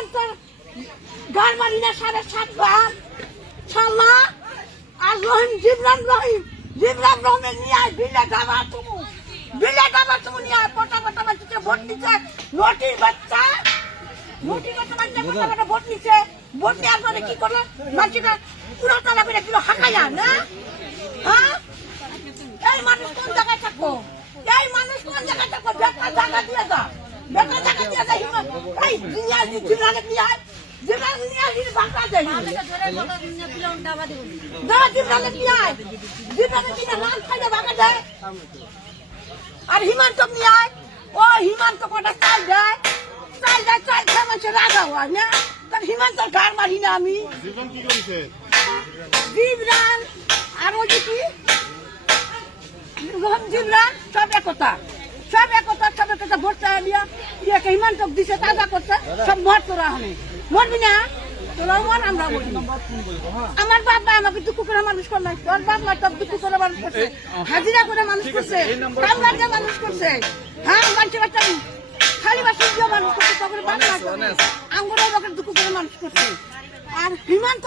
হিমান্তর গার মারি না, সাড়ে সাতবার শালা, আর রহিম জিবরান রহিম জিবরান রহিমের নিয়ে আয়, বিলে দাবা তুমি। বিলে দাবা তুমি নিয়ে আয় পটা পটা বাচ্চাকে ভোট দিচ্ছে নোটির বাচ্চা। নোটির বাচ্চা বাচ্চা পটা পটা ভোট নিচ্ছে ভোট নেওয়ার পরে কি করল? বাচ্চাটা পুরো তালা করে দিল, হাঁকাইয়া, না? হ্যাঁ? এই মানুষ কোন জায়গায় থাকব? এই মানুষ কোন জায়গায় থাকব? বেকার জায়গা দিয়ে যা। বেকার জায়গা দিয়ে যা এই দুনিয়া জিবরানে নিয়ে আয়। জিবরান নিয়ে আয়। জিবরানে নিয়ে জিবরানে লাল খাইলে বাঁকা দেয় আর হিমান্ত নিয়ে আয়। ও হিমান্ত কটা চাল দেয়। চাল দেয় চাল খেয়ে মানুষের রাজা হয় না। তার হিমান্তর গার মারি না আমি। জীবন কি আর ওই কি? রোহন জিবরান সব একতা। একতা ভোট চাই দিয়া ইয়েকে হিমান্ত দিছে তাজা করছে সব মত তোরা হনে মরবি না? তোরা মন আমরা আমার বাবা আমাকে দুঃখ করে মানুষ করে নাই তোর বাপ তোর দুঃখ করে মানুষ করছে। হাজিরা করে মানুষ করছে। কামলা দিয়ে মানুষ করছে। হ্যাঁ বাচ্চা খালি বাসি দিয়ে মানুষ করছে তখন আঙ্গুরের দুঃখ করে মানুষ করছে। আর হিমান্ত